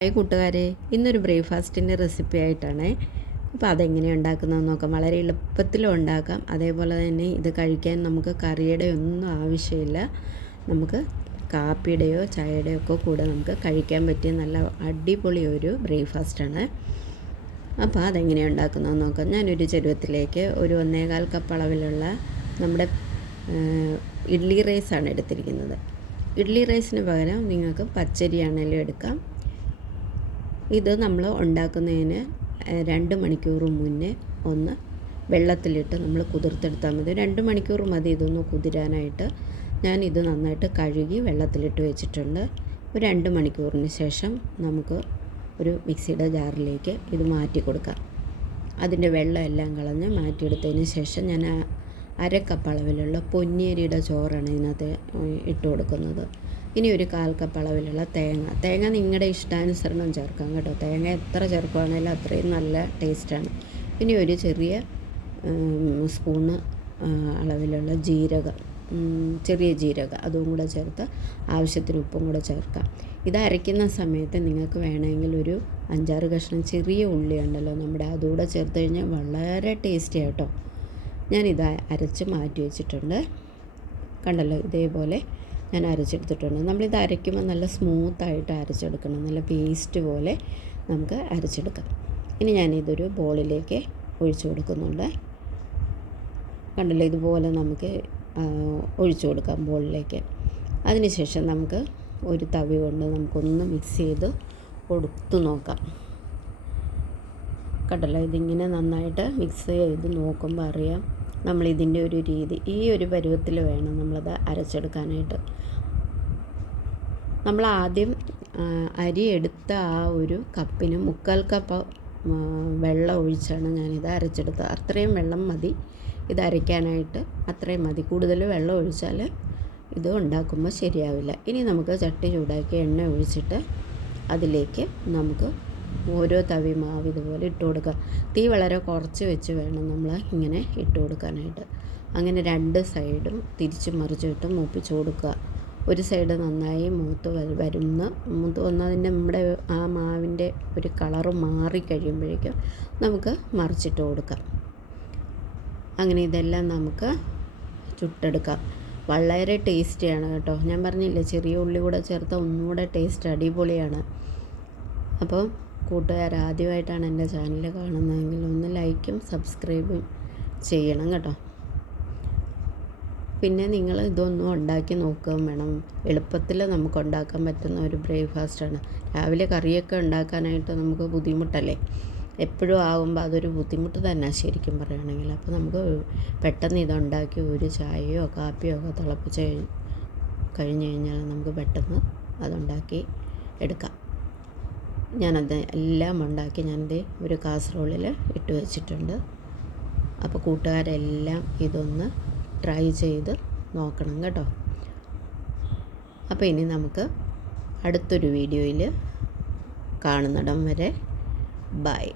Hi കൂട്ടുകാരെ, ഇന്നൊരു ബ്രേക്ക്ഫാസ്റ്റിൻ്റെ recipe ആയിട്ടാണ്. അപ്പോൾ അതെങ്ങനെയാണ് ഉണ്ടാക്കുന്നതെന്ന് നോക്കാം. വളരെ എളുപ്പത്തിലും ഉണ്ടാക്കാം. അതേപോലെ തന്നെ ഇത് കഴിക്കാൻ നമുക്ക് കറിയുടെ ഒന്നും ആവശ്യമില്ല. നമുക്ക് കാപ്പിയുടെയോ ചായയുടെയോ ഒക്കെ കൂടെ നമുക്ക് കഴിക്കാൻ പറ്റിയ നല്ല അടിപൊളി ഒരു ബ്രേക്ക്ഫാസ്റ്റാണ്. അപ്പോൾ അതെങ്ങനെയാണ് ഉണ്ടാക്കുന്നതെന്ന് നോക്കാം. ഞാനൊരു ചെരുവത്തിലേക്ക് ഒരു 1.25 കപ്പ് അളവിലുള്ള നമ്മുടെ ഇഡ്ഡലി റൈസാണ് എടുത്തിരിക്കുന്നത്. ഇഡ്ഡലി റൈസിന് പകരം നിങ്ങൾക്ക് പച്ചരിയാണെങ്കിലും എടുക്കാം. ഇത് നമ്മൾ ഉണ്ടാക്കുന്നതിന് 2 മണിക്കൂർ മുന്നേ ഒന്ന് വെള്ളത്തിലിട്ട് നമ്മൾ കുതിർത്തെടുത്താൽ മതി. 2 മണിക്കൂർ മതി ഇതൊന്ന് കുതിരാനായിട്ട്. ഞാനിത് നന്നായിട്ട് കഴുകി വെള്ളത്തിലിട്ട് വെച്ചിട്ടുണ്ട്. ഒരു 2 മണിക്കൂറിന് ശേഷം നമുക്ക് ഒരു മിക്സിയുടെ ജാറിലേക്ക് ഇത് മാറ്റി കൊടുക്കാം. അതിൻ്റെ വെള്ളം എല്ലാം കളഞ്ഞ് മാറ്റിയെടുത്തതിന് ശേഷം ഞാൻ 1/2 കപ്പ് അളവിലുള്ള പൊന്നിയരിയുടെ ചോറാണ് ഇതിനകത്ത് ഇട്ട് കൊടുക്കുന്നത്. ഇനി ഒരു 1/4 കപ്പ് അളവിലുള്ള തേങ്ങ നിങ്ങളുടെ ഇഷ്ടാനുസരണം ചേർക്കാം കേട്ടോ. തേങ്ങ എത്ര ചേർക്കുകയാണെങ്കിലും അത്രയും നല്ല ടേസ്റ്റാണ്. ഇനി ഒരു ചെറിയ സ്പൂണ് അളവിലുള്ള ചെറിയ ജീരകം അതും കൂടെ ചേർത്ത് ആവശ്യത്തിന് ഉപ്പും കൂടെ ചേർക്കാം. ഇത് അരയ്ക്കുന്ന സമയത്ത് നിങ്ങൾക്ക് വേണമെങ്കിൽ ഒരു 5-6 കഷ്ണം ചെറിയ ഉള്ളി ഉണ്ടല്ലോ നമ്മുടെ, അതുകൂടെ ചേർത്ത് കഴിഞ്ഞാൽ വളരെ ടേസ്റ്റി ആട്ടോ. ഞാനിത് അരച്ച് മാറ്റി വെച്ചിട്ടുണ്ട്. കണ്ടല്ലോ, ഇതേപോലെ ഞാൻ അരച്ചെടുത്തിട്ടുണ്ട്. നമ്മളിത് അരയ്ക്കുമ്പോൾ നല്ല സ്മൂത്തായിട്ട് അരച്ചെടുക്കണം. നല്ല പേസ്റ്റ് പോലെ നമുക്ക് അരച്ചെടുക്കാം. ഇനി ഞാനിതൊരു ബോളിലേക്ക് ഒഴിച്ചു കൊടുക്കുന്നുണ്ട്. കണ്ടല്ലോ, ഇതുപോലെ നമുക്ക് ഒഴിച്ചു കൊടുക്കാം ബോളിലേക്ക്. അതിനുശേഷം നമുക്ക് ഒരു തവി കൊണ്ട് നമുക്കൊന്ന് മിക്സ് ചെയ്ത് കൊടുത്തു നോക്കാം. കണ്ടല്ലോ, ഇതിങ്ങനെ നന്നായിട്ട് മിക്സ് ചെയ്ത് നോക്കുമ്പോൾ അറിയാം നമ്മളിതിൻ്റെ ഒരു രീതി. ഈ ഒരു പരുവത്തിൽ വേണം നമ്മളത് അരച്ചെടുക്കാനായിട്ട്. നമ്മൾ ആദ്യം അരി എടുത്ത ആ ഒരു കപ്പിന് 3/4 കപ്പ് വെള്ളം ഒഴിച്ചാണ് ഞാനിത് അരച്ചെടുത്തത്. അത്രയും വെള്ളം മതി ഇത് അരയ്ക്കാനായിട്ട്, അത്രയും മതി. കൂടുതൽ വെള്ളം ഒഴിച്ചാൽ ഇത് ഉണ്ടാക്കുമ്പോൾ ശരിയാവില്ല. ഇനി നമുക്ക് ചട്ടി ചൂടാക്കി എണ്ണ ഒഴിച്ചിട്ട് അതിലേക്ക് നമുക്ക് ഓരോ തവി മാവ് ഇതുപോലെ ഇട്ട് കൊടുക്കുക. തീ വളരെ കുറച്ച് വെച്ച് വേണം നമ്മൾ ഇങ്ങനെ ഇട്ട് കൊടുക്കാനായിട്ട്. അങ്ങനെ 2 സൈഡും തിരിച്ച് മറിച്ചിട്ട് മൂപ്പിച്ച് കൊടുക്കുക. ഒരു സൈഡ് നന്നായി മൂത്ത് വന്നതിൻ്റെ നമ്മുടെ ആ മാവിൻ്റെ ഒരു കളറ് മാറിക്കഴിയുമ്പോഴേക്കും നമുക്ക് മറിച്ചിട്ട് കൊടുക്കാം. അങ്ങനെ ഇതെല്ലാം നമുക്ക് ചുട്ടെടുക്കാം. വളരെ ടേസ്റ്റിയാണ് കേട്ടോ. ഞാൻ പറഞ്ഞില്ലേ, ചെറിയ ഉള്ളി കൂടെ ചേർത്താൽ ഒന്നുകൂടെ ടേസ്റ്റ് അടിപൊളിയാണ്. അപ്പോൾ കൂട്ടുകാർ ആദ്യമായിട്ടാണ് എൻ്റെ ചാനൽ കാണുന്നതെങ്കിൽ ഒന്ന് ലൈക്കും സബ്സ്ക്രൈബും ചെയ്യണം കേട്ടോ. പിന്നെ നിങ്ങൾ ഇതൊന്നും ഉണ്ടാക്കി നോക്കുകയും വേണം. എളുപ്പത്തിൽ നമുക്ക് ഉണ്ടാക്കാൻ പറ്റുന്ന ഒരു ബ്രേക്ക്ഫാസ്റ്റാണ്. രാവിലെ കറിയൊക്കെ ഉണ്ടാക്കാനായിട്ട് നമുക്ക് ബുദ്ധിമുട്ടല്ലേ, എപ്പോഴും ആകുമ്പോൾ അതൊരു ബുദ്ധിമുട്ട് തന്നെ ശരിക്കും പറയുകയാണെങ്കിൽ. അപ്പോൾ നമുക്ക് പെട്ടെന്ന് ഇതുണ്ടാക്കി ഒരു ചായയോ കാപ്പിയോ ഒക്കെ തിളപ്പിച്ച് കഴിഞ്ഞ് കഴിഞ്ഞാൽ നമുക്ക് പെട്ടെന്ന് അതുണ്ടാക്കി എടുക്കാം. ഞാനത് എല്ലാം ഉണ്ടാക്കി ഞാനത് ഒരു കാസറോളിൽ ഇട്ട് വെച്ചിട്ടുണ്ട്. അപ്പോൾ കൂട്ടുകാരെല്ലാം ഇതൊന്ന് ട്രൈ ചെയ്ത് നോക്കണം കേട്ടോ. അപ്പോൾ ഇനി നമുക്ക് അടുത്തൊരു വീഡിയോയിൽ കാണുന്നിടം വരെ ബൈ.